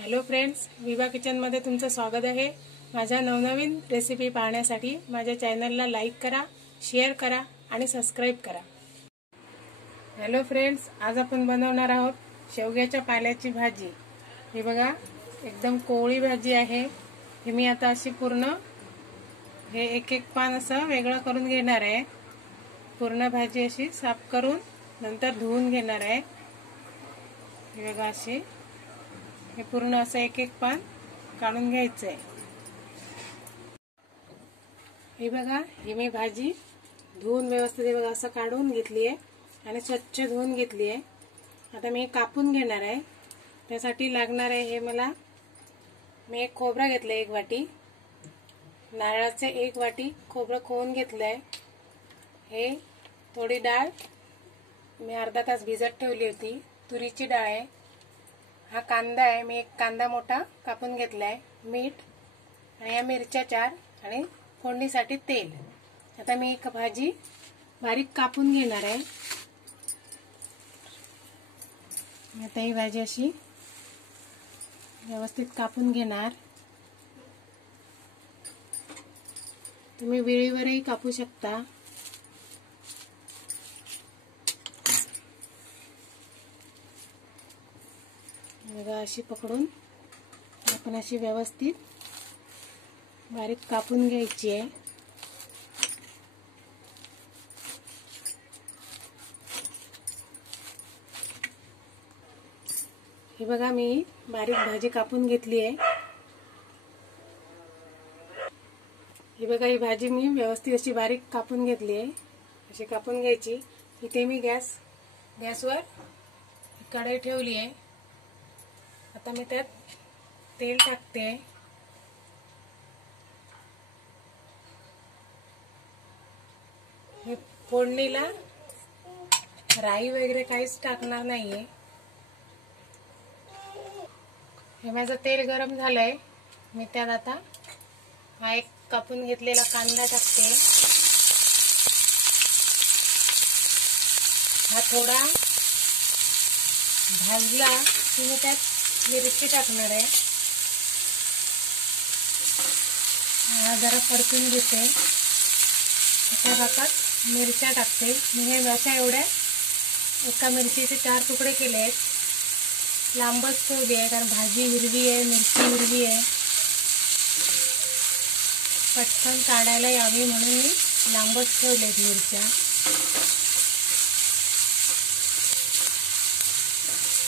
Hello friends, विभा किचनमध्ये तुमचं स्वागत आहे। माझ्या नवनवीन रेसिपी पाहण्यासाठी माझ्या चॅनलला लाईक करा, शेअर करा आणि सबस्क्राइब करा। हॅलो फ्रेंड्स, आज आपण बनवणार आहोत शेवग्याच्या पाल्याची भाजी। हे बघा, एकदम कोवळी भाजी आहे। हे मी आता अशी पूर्ण हे एक एक पान असं वेगळं करून घेणार आहे। पूर्ण भाजी अशी साफ करून नंतर धुवून घेणार आहे। हे बघा, अशी हे पूर्ण असं एक एक पान काढून घ्यायचंय। हे बघा, ही मी भाजी धुवून व्यवस्थित हे बघा असं काढून घेतली आहे आणि स्वच्छ धुवून घेतली आहे। आता मी कापून घेणार आहे। त्यासाठी लागणार आहे मी एक खोबरा घेतलं, एक वाटी नारळाचे, एक वाटी खोबरं खवून घेतलंय। हे थोडी डाळ मी अर्धा तास भिजत ठेवली होती, तुरीची डाळ आहे। हा कांदा आहे, मी एक कांदा मोठा कापून घेतलाय। मीठ आणि या मिरच्या 4 आणि फोडणीसाठी तेल। आता मी एक भाजी बारीक कापून घेणार आहे। आता ही भाजी अशी व्यवस्थित कापून घेणार। तुम्ही वेळेवरही कापू शकता। बघा, अशी पकडून आपण अशी व्यवस्थित बारीक कापून घ्यायची आहे। हे बघा, मी बारीक भाजी कापून घेतली आहे। हे बघा, ही भाजी मी व्यवस्थित अशी बारीक कापून घेतली आहे। अशी कापून घ्यायची। इथे मी गॅसवर कढई ठेवली आहे। आता मी त्यात तेल टाकते। हे फोडणीला राई वगैरे काहीच टाकणार नाहीये। हे माझं तेल गरम झालंय। मी त्यात आता हा एक कापून घेतलेला कांदा टाकते। हा थोडा भाजला की मी त्यात मिरची टाकणार आहे। हा जरा परतून घेते। त्या भागात मिरच्या टाकते। मी हे अशा एवढ्या एका मिरचीचे 4 तुकडे केले आहेत। लांबच ठेवली आहे कारण भाजी हिरवी आहे, मिरची हिरवी आहे, पटकन काढायला यावी म्हणून मी लांबच ठेवलेत मिरच्या।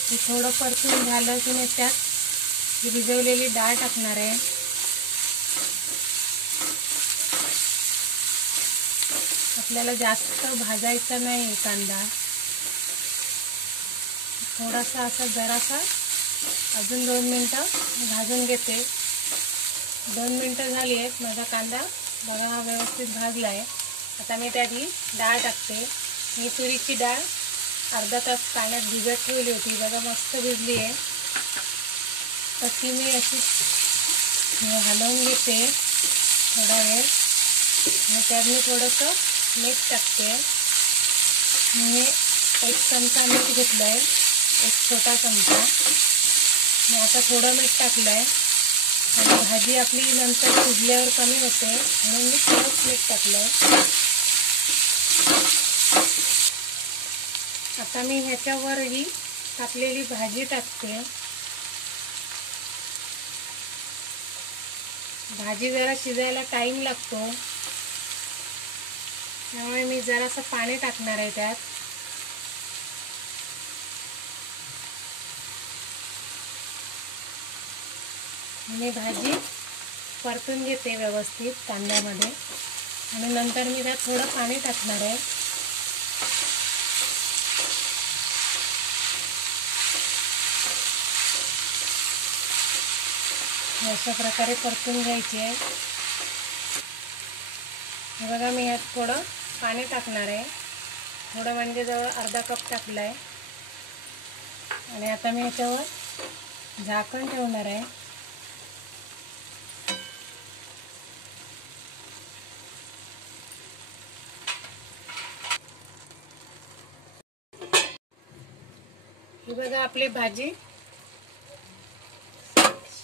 हे थोडं परतून झालं की मी त्यात ही भिजवलेली डाळ टाकणार आहे। आपल्याला जास्त भाजायचा नाही कांदा, थोडासा असा जरासा अजून 2 मिनिटं भाजून घेते। 2 मिनिटं झाली आहेत। माझा कांदा बघा हा व्यवस्थित भाजला आहे। आता मी त्यात ही डाळ टाकते। ही तुरीची डाळ अर्धा तास पाण्यात भिजत ठेवली होती। बघा, मस्त भिजली आहे। तर ती मी अशी हलवून घेते थोडा वेळ आणि त्यात मी थोडंसं मीठ टाकते। मी 1 चमचा मीठ घेतलंय, 1 छोटा चमचा। मी आता थोडं मीठ टाकलंय आणि भाजी आपली नंतर शिजल्यावर कमी होते म्हणून मी थोडंच मीठ टाकलंय। आता मी ह्याच्यावर ही टाकलेली भाजी टाकते। भाजी जरा शिजायला टाइम लागतो, त्यामुळे मी जरासं पाणी टाकणार आहे त्यात। मी भाजी परतून घेते व्यवस्थित कांद्यामध्ये आणि नंतर मी त्यात थोडं पाणी टाकणार आहे। अशा प्रकारे परतून घ्यायची आहे। हे बघा, मी यात थोडं पाणी टाकणार आहे, थोडं म्हणजे जवळ अर्धा कप टाकलंय आणि आता मी याच्यावर झाकण ठेवणार आहे। हे बघा, आपली भाजी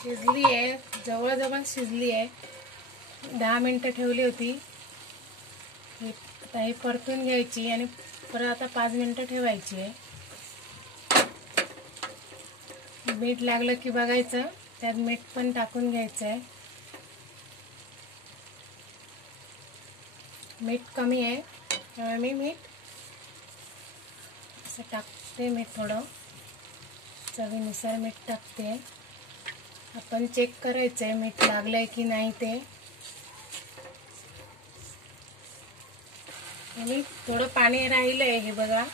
शिजली आहे, जवळजवळ शिजली आहे. 10 मिनिटं ठेवली होती. आता ही परतून घ्यायची आणि परत आता 5 मिनिटं ठेवायची आहे. मीठ लागलं की बघायचं, त्यात मीठ पण टाकून घ्यायचं आहे. मीठ कमी आहे त्यामुळे मी मीठ असं टाकते. मीठ थोडं चवीनुसार मीठ टाकते. आपण चेक करायचं आहे मीठ लागलंय की नाही ते. आणि थोडं पाणी राहिलंय हे बघा,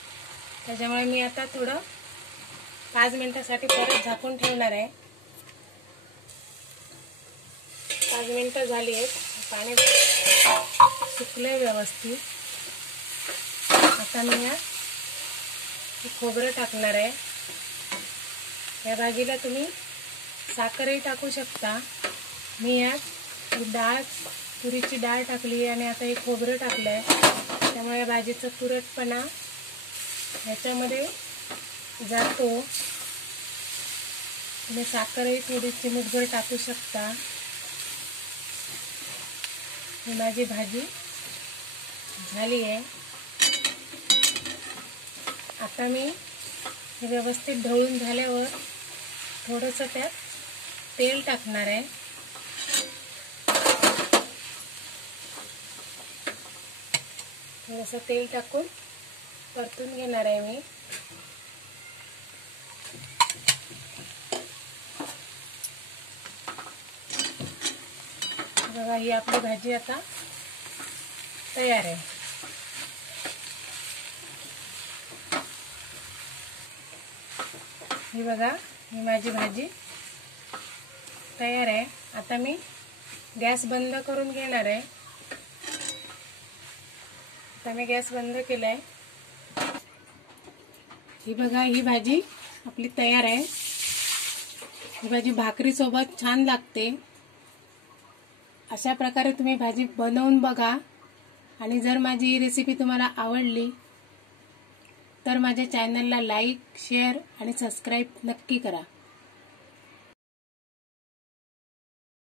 त्याच्यामुळे मी आता थोडं 5 मिनिटासाठी परत झाकून ठेवणार आहे. 5 मिनिटं झाली आहेत. पाणी सुकलंय व्यवस्थित. आता मी यात खोबरं टाकणार आहे. या भाजीला तुम्ही साखरही टाकू शकता. मी यात डाळ, तुरीची डाळ टाकली आणि आता हे खोबरं टाकलं आहे, त्यामुळे या भाजीचा तुरटपणा ह्याच्यामध्ये जातो. तुम्ही साखरही थोडी चिमूटभर टाकू शकता. ही माझी भाजी झाली आहे. आता मी हे व्यवस्थित ढवळून झाल्यावर थोडंसं त्यात तेल टाकणार आहे. थोडंसं तेल टाकून परतून घेणार आहे मी. बघा, ही आपली भाजी आता तयार आहे. ही बघा, ही माझी भाजी तयार आहे. आता मी गॅस बंद करून घेणार आहे. आता मी गॅस बंद केलाय. ही बघा, ही भाजी आपली तयार आहे. ही भाजी भाकरीसोबत छान लागते. अशा प्रकारे तुम्ही भाजी बनवून बघा. आणि जर माझी ही रेसिपी तुम्हाला आवडली तर माझ्या चॅनलला लाईक, शेअर आणि सबस्क्राईब नक्की करा.